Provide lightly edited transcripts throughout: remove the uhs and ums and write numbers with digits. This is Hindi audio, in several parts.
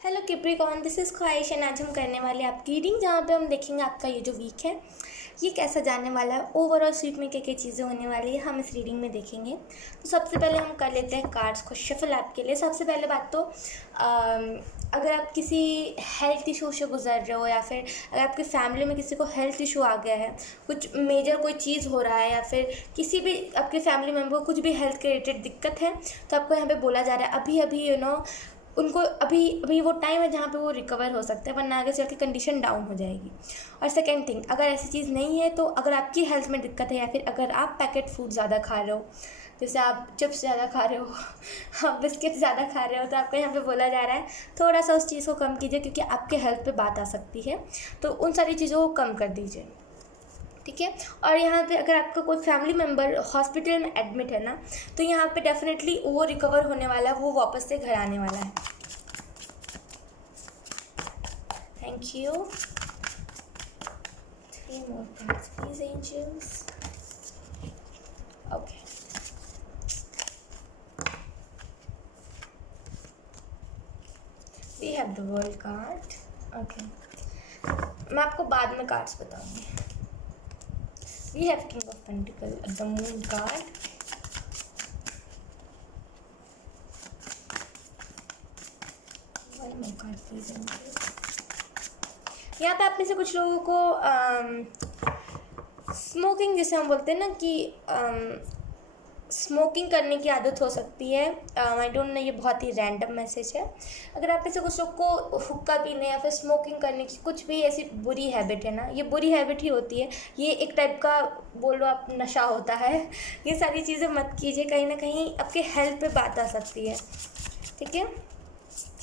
हेलो किप्रिकॉन, दिस इज़ ख्वाहिश एंड आज हम करने वाले हैं आपकी रीडिंग, जहाँ पे हम देखेंगे आपका ये जो वीक है ये कैसा जाने वाला है। ओवरऑल वीक में क्या क्या चीज़ें होने वाली है हम इस रीडिंग में देखेंगे। तो सबसे पहले हम कर लेते हैं कार्ड्स को शफल आपके लिए। सबसे पहले बात तो अगर आप किसी हेल्थ इशू से गुजर रहे हो या फिर अगर आपकी फैमिली में किसी को हेल्थ इशू आ गया है, कुछ मेजर कोई चीज़ हो रहा है या फिर किसी भी आपके फैमिली मेम्बर को कुछ भी हेल्थ के रिलेटेड दिक्कत है, तो आपको यहाँ पे बोला जा रहा है अभी अभी उनको अभी अभी वो टाइम है जहाँ पे वो रिकवर हो सकता है, वरना आगे चल के कंडीशन डाउन हो जाएगी। और सेकेंड थिंग, अगर ऐसी चीज़ नहीं है तो अगर आपकी हेल्थ में दिक्कत है या फिर अगर आप पैकेट फूड ज़्यादा खा रहे हो, जैसे आप चिप्स ज़्यादा खा रहे हो आप बिस्किट ज़्यादा खा रहे हो, तो आपको यहाँ पे बोला जा रहा है थोड़ा सा उस चीज़ को कम कीजिए, क्योंकि आपके हेल्थ पे बात आ सकती है। तो उन सारी चीज़ों को कम कर दीजिए, ठीक है। और यहाँ पे अगर आपका कोई फैमिली मेम्बर हॉस्पिटल में एडमिट है ना, तो यहाँ पे डेफिनेटली वो रिकवर होने वाला है, वो वापस से घर आने वाला है। Thank you. 3 more cards please, angels. Okay. We have the world card. Okay. मैं आपको बाद में कार्ड्स बताऊंगी। We have King of Pentacles, the Moon card. One more card please, angels. यहाँ पे आप में से कुछ लोगों को स्मोकिंग, जिसे हम बोलते हैं ना कि स्मोकिंग करने की आदत हो सकती है। आई डोंट नो, ये बहुत ही रैंडम मैसेज है। अगर आप में से कुछ लोग को हुक्का पीने या फिर स्मोकिंग करने की कुछ भी ऐसी बुरी हैबिट है ना, ये बुरी हैबिट ही होती है, ये एक टाइप का बोलो आप नशा होता है। ये सारी चीज़ें मत कीजिए, कहीं ना कहीं आपके हेल्थ पे बात आ सकती है, ठीक है।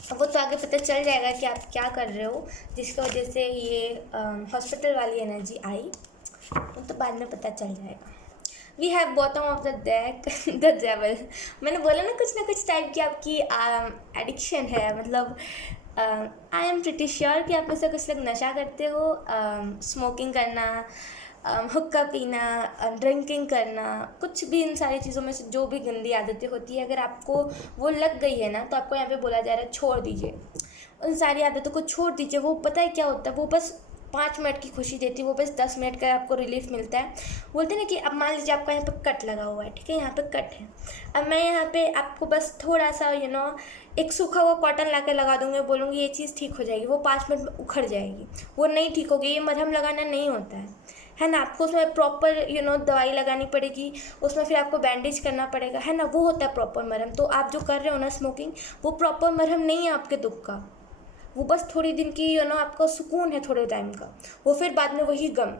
वो तो आगे पता चल जाएगा कि आप क्या कर रहे हो, जिसकी वजह से ये हॉस्पिटल वाली एनर्जी आई, वो तो बाद में पता चल जाएगा। We have bottom of the deck the devil. मैंने बोला ना कुछ टाइप की आपकी एडिक्शन है, मतलब आई एम प्रिटी श्योर कि आप में से कुछ लोग नशा करते हो, स्मोकिंग करना, हुक्का पीना, ड्रिंकिंग करना, कुछ भी इन सारी चीज़ों में से जो भी गंदी आदतें होती है, अगर आपको वो लग गई है ना, तो आपको यहाँ पे बोला जा रहा है छोड़ दीजिए उन सारी आदतों को, छोड़ दीजिए। वो पता है क्या होता है, वो बस 5 मिनट की खुशी देती है, वो बस 10 मिनट का आपको रिलीफ मिलता है। बोलते हैं ना कि अब मान लीजिए आपका यहाँ पे कट लगा हुआ है, ठीक है, यहाँ पे कट है, अब मैं यहाँ पे आपको बस थोड़ा सा एक सूखा हुआ कॉटन ला के लगा दूँगी, बोलूँगी ये चीज़ ठीक हो जाएगी, वो 5 मिनट में उखड़ जाएगी, वो नहीं ठीक होगी। ये मरहम लगाना नहीं होता है ना, आपको उसमें प्रॉपर दवाई लगानी पड़ेगी, उसमें फिर आपको बैंडेज करना पड़ेगा, है ना, वो होता है प्रॉपर मरहम। तो आप जो कर रहे हो ना स्मोकिंग, वो प्रॉपर मरहम नहीं है आपके दुख का, वो बस थोड़ी दिन की आपका सुकून है थोड़े टाइम का, वो फिर बाद में वही गम।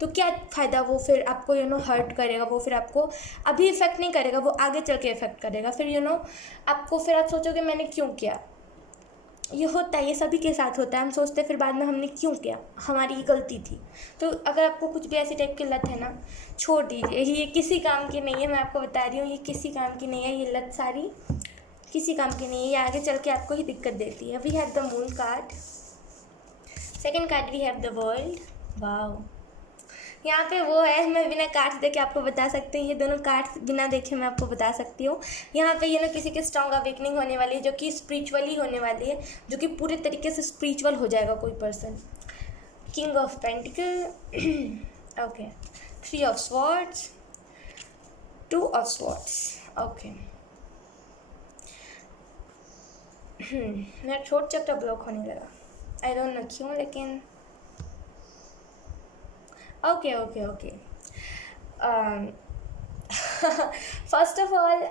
तो क्या फ़ायदा, वो फिर आपको हर्ट करेगा, वो फिर आपको अभी इफ़ेक्ट नहीं करेगा, वो आगे चल के इफ़ेक्ट करेगा। फिर आपको फिर आप सोचोगे मैंने क्यों किया। ये होता है, ये सभी के साथ होता है, हम सोचते हैं फिर बाद में हमने क्यों किया, हमारी ही गलती थी। तो अगर आपको कुछ भी ऐसी टाइप की लत है ना, छोड़ दीजिए, ये किसी काम की नहीं है, मैं आपको बता रही हूँ, ये किसी काम की नहीं है, ये लत सारी किसी काम की नहीं है, ये आगे चल के आपको ही दिक्कत देती है। We have the moon card. Second card we have the world. Wow, यहाँ पे वो है, मैं बिना कार्ड्स देखे आपको बता सकती हूँ, ये दोनों कार्ड्स बिना देखे मैं आपको बता सकती हूँ। यहाँ पे किसी की स्ट्रॉन्ग अवेकनिंग होने वाली है, जो कि स्पिरिचुअली होने वाली है, जो कि पूरे तरीके से स्पिरिचुअल हो जाएगा कोई person. King of pentacle, okay, 3 of swords, 2 of swords, okay. मेरा थ्रोट चक्र ब्लॉक होने लगा, आई डोंट नो क्यों, लेकिन okay okay okay. First of all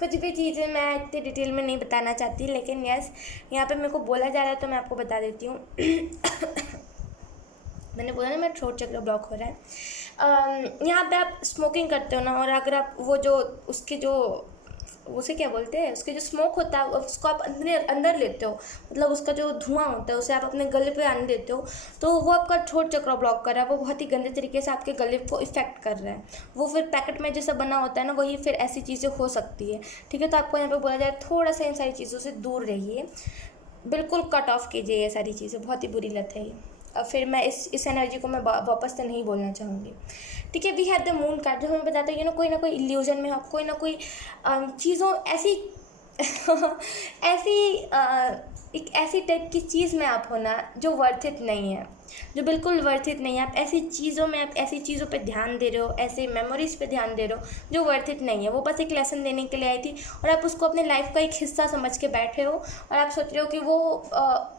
कुछ भी चीज़ें मैं इतनी डिटेल में नहीं बताना चाहती, लेकिन यस, यहाँ पे मेरे को बोला जा रहा है तो मैं आपको बता देती हूँ। मैंने बोला ना मेरा थ्रोट चक्र ब्लॉक हो रहा है। यहाँ पे आप स्मोकिंग करते हो ना, और अगर आप वो जो उसके जो उसे क्या बोलते हैं, उसके जो स्मोक होता है उसको आप अंदर लेते हो, मतलब उसका जो धुआं होता है उसे आप अपने गले पे आने देते हो, तो वो आपका थ्रोट चक्र ब्लॉक कर रहा है, वो बहुत ही गंदे तरीके से आपके गले को इफेक्ट कर रहा है। वो फिर पैकेट में जैसा बना होता है ना, वही फिर ऐसी चीज़ें हो सकती है, ठीक है। तो आपको यहाँ पे बोला जाए थोड़ा सा इन सारी चीज़ों से दूर रहिए, बिल्कुल कट ऑफ कीजिए ये सारी चीज़ें, बहुत ही बुरी लत है ये। अब फिर मैं इस एनर्जी को मैं वापस से नहीं बोलना चाहूँगी, ठीक है। We have the moon card, जो हमें बताता है कोई ना कोई इल्यूजन में कोई ना कोई चीज़ों ऐसी ऐसी एक ऐसी टाइप की चीज़ में आप हो ना जो वर्थ इट नहीं है, जो बिल्कुल वर्थ इट नहीं है। आप ऐसी चीज़ों में, आप ऐसी चीज़ों पे ध्यान दे रहे हो, ऐसे मेमोरीज़ पे ध्यान दे रहे हो जो वर्थ इट नहीं है। वो बस एक लेसन देने के लिए आई थी और आप उसको अपने लाइफ का एक हिस्सा समझ के बैठे हो और आप सोच रहे हो कि वो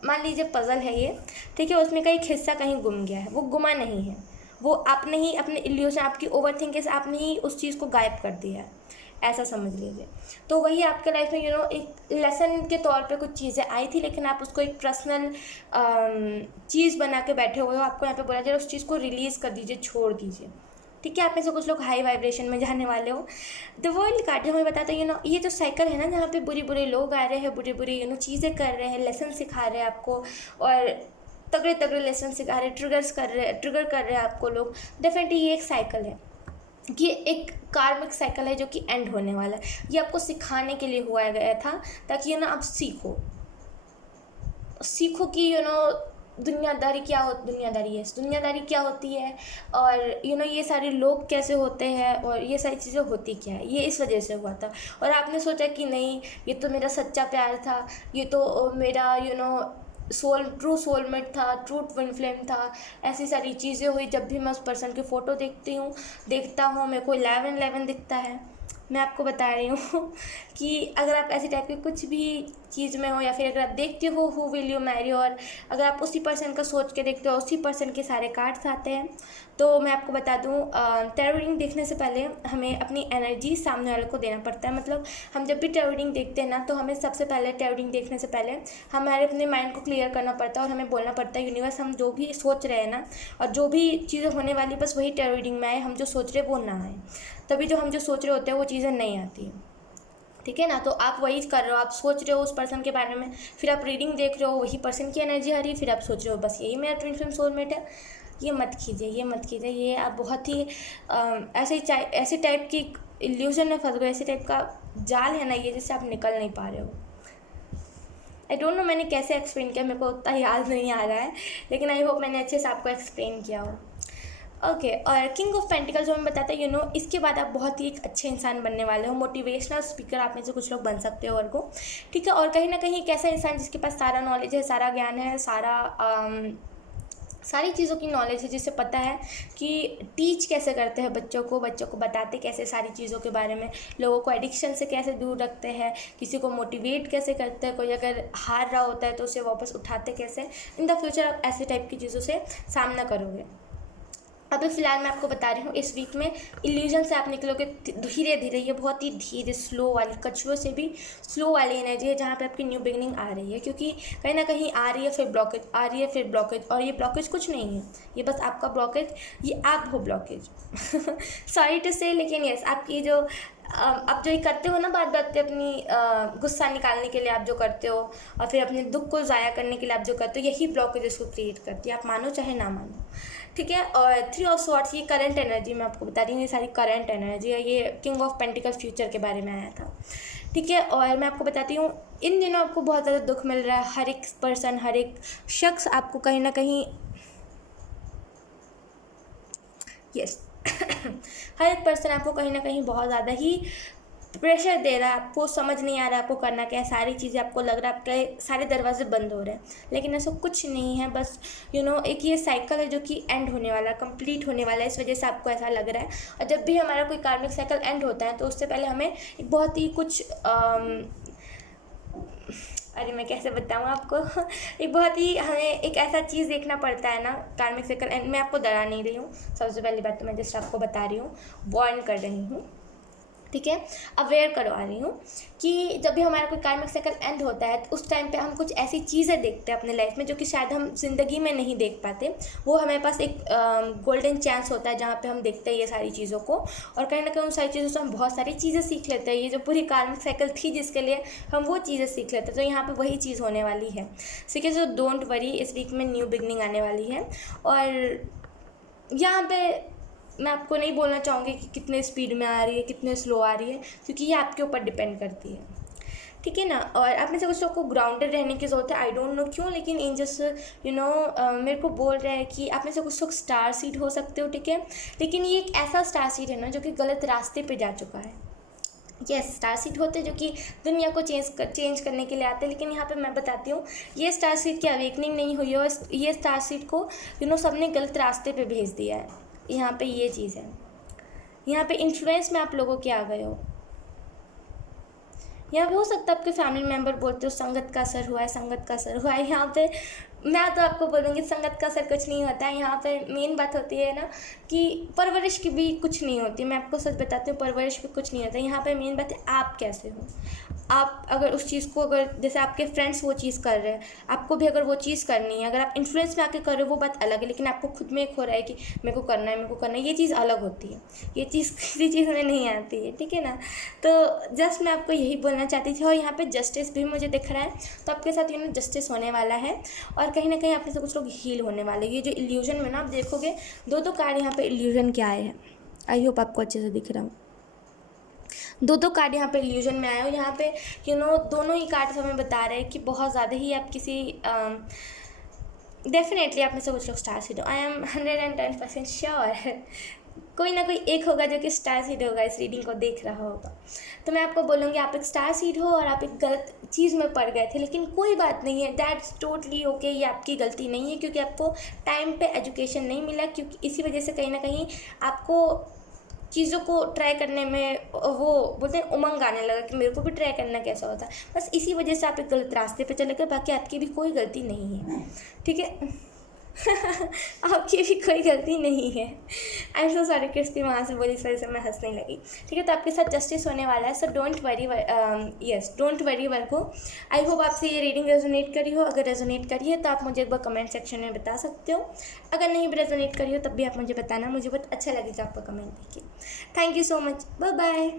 मान लीजिए पज़ल है ये, ठीक है, उसमें का एक हिस्सा कहीं गुम गया है। वो गुमा नहीं है, वो आपने ही अपने इल्यूशन, आपकी ओवर थिंकिंग से आपने ही उस चीज़ को गायब कर दिया है, ऐसा समझ लीजिए। तो वही आपके लाइफ में एक लेसन के तौर पे कुछ चीज़ें आई थी, लेकिन आप उसको एक पर्सनल चीज़ बना के बैठे हुए हो। आपको यहाँ पे बोला जाए उस चीज़ को रिलीज़ कर दीजिए, छोड़ दीजिए, ठीक है। आप में से कुछ लोग हाई वाइब्रेशन में जाने वाले हो। द वर्ल्ड कार्ड हमें बताता है ये जो साइकिल है ना, जहाँ पे बुरे बुरे लोग आ रहे हैं, बुरे बुरे चीज़ें कर रहे हैं, लेसन सिखा रहे हैं आपको, और तगड़े तगड़े लेसन सिखा रहे हैं, ट्रिगर कर रहे हैं आपको लोग। डेफिनेटली ये एक साइकिल है, ये एक कार्मिक साइकिल है जो कि एंड होने वाला है। ये आपको सिखाने के लिए हुआ गया था, ताकि आप सीखो कि दुनियादारी क्या होती है, और ये सारे लोग कैसे होते हैं, और ये सारी चीज़ें होती क्या है। ये इस वजह से हुआ था। और आपने सोचा कि नहीं, ये तो मेरा सच्चा प्यार था, ये तो मेरा ट्रू सोलमेट था, ट्रू ट्विन फ्लेम था। ऐसी सारी चीज़ें हुई। जब भी मैं उस पर्सन की फ़ोटो देखता हूँ मेरे को 11-11 दिखता है। मैं आपको बता रही हूँ कि अगर आप ऐसी टाइप की कुछ भी चीज़ में हो, या फिर अगर आप देखते हो हु विल यू मैरी, और अगर आप उसी पर्सन का सोच के देखते हो, उसी पर्सन के सारे कार्ड्स आते हैं, तो मैं आपको बता दूँ, टैरो रीडिंग देखने से पहले हमें अपनी एनर्जी सामने वाले को देना पड़ता है। मतलब हम जब भी टैरो रीडिंग देखते हैं ना, तो हमें सबसे पहले टैरो रीडिंग देखने से पहले हमारे अपने माइंड को क्लियर करना पड़ता है, और हमें बोलना पड़ता है यूनिवर्स, हम जो भी सोच रहे हैं ना, और जो भी चीज़ें होने वाली, बस वही टैरो रीडिंग में आए। हम जो सोच रहे हैं वो ना आए, तभी जो हम जो सोच रहे होते हैं वो चीज़ें नहीं आती हैं, ठीक है ना। तो आप वही कर रहे हो, आप सोच रहे हो उस पर्सन के बारे में, फिर आप रीडिंग देख रहे हो, वही पर्सन की एनर्जी आ रही है, फिर आप सोच रहे हो बस यही मेरा ट्विन फ्लेम सोलमेट है। ये मत कीजिए, ये आप बहुत ही ऐसे टाइप की इल्यूजन में फंस गए, ऐसे टाइप का जाल है ना ये, जिससे आप निकल नहीं पा रहे हो। आई डोंट नो मैंने कैसे एक्सप्लेन किया, मेरे को उतना याद नहीं आ रहा है, लेकिन आई होप मैंने अच्छे से आपको एक्सप्लेन किया हो। ओके, और किंग ऑफ पेंटिकल्स जो हमें बताता है इसके बाद आप बहुत ही एक अच्छे इंसान बनने वाले हो। मोटिवेशनल स्पीकर आप में से कुछ लोग बन सकते हो और को, ठीक है। और कहीं ना कहीं एक ऐसा इंसान जिसके पास सारा नॉलेज है, सारा ज्ञान है, सारी चीज़ों की नॉलेज है, जिसे पता है कि टीच कैसे करते हैं बच्चों को बताते कैसे सारी चीज़ों के बारे में, लोगों को एडिक्शन से कैसे दूर रखते हैं, किसी को मोटिवेट कैसे करते हैं, कोई अगर हार रहा होता है तो उसे वापस उठाते कैसे। इन द फ्यूचर आप ऐसे टाइप की चीज़ों से सामना करोगे। अभी फ़िलहाल मैं आपको बता रही हूँ, इस वीक में इल्यूजन से आप निकलोगे धीरे धीरे। ये बहुत ही धीरे स्लो वाली, कछुओं से भी स्लो वाली एनर्जी है, जहाँ पे आपकी न्यू बिगनिंग आ रही है, क्योंकि कहीं ना कहीं आ रही है फिर ब्लॉकेज, आ रही है फिर ब्लॉकेज। और ये ब्लॉकेज कुछ नहीं है, ये बस आपका ब्लॉकेज, ये आप हो ब्लॉकेज। सॉरी टू से, लेकिन यस, आपकी जो आप जो ये करते हो ना, बात पे अपनी गुस्सा निकालने के लिए आप जो करते हो, और फिर अपने दुख को ज़ाया करने के लिए आप जो करते हो, यही ब्लॉकेज इसको क्रिएट करती है, आप मानो चाहे ना मानो, ठीक है। और 3 ऑफ स्वॉर्ड्स, ये करंट एनर्जी मैं आपको बता रही हूँ, ये सारी करंट एनर्जी है। ये किंग ऑफ पेंटिकल्स फ्यूचर के बारे में आया था, ठीक है। और मैं आपको बताती हूँ, इन दिनों आपको बहुत ज़्यादा दुख मिल रहा है। हर एक पर्सन, हर एक शख्स आपको कहीं ना कहीं, यस, हर एक पर्सन आपको कहीं ना कहीं बहुत ज़्यादा ही प्रेशर दे रहा है। आपको समझ नहीं आ रहा है आपको करना क्या है, सारी चीज़ें आपको लग रहा है आपके सारे दरवाजे बंद हो रहे हैं, लेकिन ऐसा कुछ नहीं है। बस एक ये साइकिल है जो कि एंड होने वाला है, कंप्लीट होने वाला है, इस वजह से आपको ऐसा लग रहा है। और जब भी हमारा कोई कार्मिक साइकिल एंड होता है, तो उससे पहले हमें एक बहुत ही कुछ अरे मैं कैसे बताऊँ आपको, एक बहुत ही हमें एक ऐसा चीज़ देखना पड़ता है ना, कार्मिक साइकिल एंड। मैं आपको डरा नहीं रही हूँ, सबसे पहली बात तो मैं जस्ट आपको बता रही हूँ, वार्न कर रही हूँ, ठीक है, अवेयर करवा रही हूँ कि जब भी हमारा कोई कार्मिक साइकिल एंड होता है, तो उस टाइम पे हम कुछ ऐसी चीज़ें देखते हैं अपने लाइफ में जो कि शायद हम ज़िंदगी में नहीं देख पाते। वो हमारे पास एक गोल्डन चांस होता है, जहाँ पे हम देखते हैं ये सारी चीज़ों को, और कहीं ना कहीं उन सारी चीज़ों से हम बहुत सारी चीज़ें सीख लेते हैं। ये जो पूरी कार्मिक साइकिल थी जिसके लिए हम वो चीज़ें सीख लेते हैं, तो यहाँ पर वही चीज़ होने वाली है, ठीक है। जो डोंट वरी, इस वीक में न्यू बिगनिंग आने वाली है। और यहाँ पे मैं आपको नहीं बोलना चाहूँगी कि कितने स्पीड में आ रही है, कितने स्लो आ रही है, क्योंकि ये आपके ऊपर डिपेंड करती है, ठीक है ना। और आप में से कुछ लोग को ग्राउंडेड रहने की ज़रूरत है, आई डोंट नो क्यों, लेकिन एंजल्स मेरे को बोल रहा है कि आप में से कुछ लोग स्टार सीड हो सकते हो, ठीक है। लेकिन ये एक ऐसा स्टार सीड है ना जो कि गलत रास्ते पे जा चुका है। यस, स्टार सीड होते हैं जो कि दुनिया को चेंज करने के लिए आते हैं, लेकिन यहाँ पे मैं बताती हूँ ये स्टार सीड की अवेकनिंग नहीं हुई है, और ये स्टार सीड को सबने गलत रास्ते पे भेज दिया है। यहाँ पे ये चीज़ है, यहाँ पे इन्फ्लुएंस में आप लोगों के आ गए हो। यहाँ पे हो सकता है आपके फैमिली मेम्बर बोलते हो संगत का असर हुआ है, संगत का असर हुआ है। यहाँ पे मैं तो आपको बोलूँगी संगत का असर कुछ नहीं होता है। यहाँ पे मेन बात होती है ना कि परवरिश की भी कुछ नहीं होती। मैं आपको सच बताती हूँ, परवरिश भी कुछ नहीं होता। यहाँ पे मेन बात है आप कैसे हो। आप अगर उस चीज़ को, अगर जैसे आपके फ्रेंड्स वो चीज़ कर रहे हैं, आपको भी अगर वो चीज़ करनी है, अगर आप इन्फ्लुएंस में आके कर रहे हो वो बात अलग है, लेकिन आपको खुद में एक हो रहा है कि मेरे को करना है, मेरे को करना है, ये चीज़ अलग होती है। ये चीज़ किसी चीज़ में नहीं आती है, ठीक है ना। तो जस्ट मैं आपको यही बोलना चाहती थी। और यहाँ पे जस्टिस भी मुझे दिख रहा है, तो आपके साथ जस्टिस होने वाला है, और कहीं ना कहीं आप में से कुछ लोग हील होने वाले। ये जो इल्यूजन में ना आप देखोगे, दो कार्ड यहाँ पे इल्यूजन के आए हैं। आई होप आपको अच्छे से दिख रहा हूँ। दो कार्ड यहाँ पे इल्यूजन में आए हो। यहाँ पे दोनों ही कार्ड हमें बता रहे हैं कि बहुत ज़्यादा ही आप किसी डेफिनेटली आप में से कुछ लोग स्टार सीड हो। आई एम 110% श्योर कोई ना कोई एक होगा जो कि स्टार सीड होगा, इस रीडिंग को देख रहा होगा। तो मैं आपको बोलूँगी आप एक स्टार सीड हो और आप एक गलत चीज़ में पड़ गए थे, लेकिन कोई बात नहीं है, दैट्स टोटली ओके। ये आपकी गलती नहीं है, क्योंकि आपको टाइम पे एजुकेशन नहीं मिला, क्योंकि इसी वजह से कहीं ना कहीं आपको चीज़ों को ट्राई करने में वो बोलते हैं उमंग आने लगा कि मेरे को भी ट्राई करना कैसा होता है। बस इसी वजह से आप एक गलत रास्ते पे चले गए, बाकी आपकी भी कोई गलती नहीं है, ठीक है। आपकी भी कोई गलती नहीं है। I am so sorry crispy, वहाँ से बोली इस वजह से मैं हंसने लगी, ठीक है। तो आपके साथ जस्टिस होने वाला है, so don't worry. Yes, don't worry Virgo. I hope आपसे ये रीडिंग रेजोनेट करी हो। अगर रेजोनेट करी है तो आप मुझे एक बार कमेंट सेक्शन में बता सकते हो। अगर नहीं भी रेजोनेट करी हो तब भी आप मुझे बताना, मुझे बहुत अच्छा लगेगा आपका कमेंट देखिए। Thank you so much, bye bye.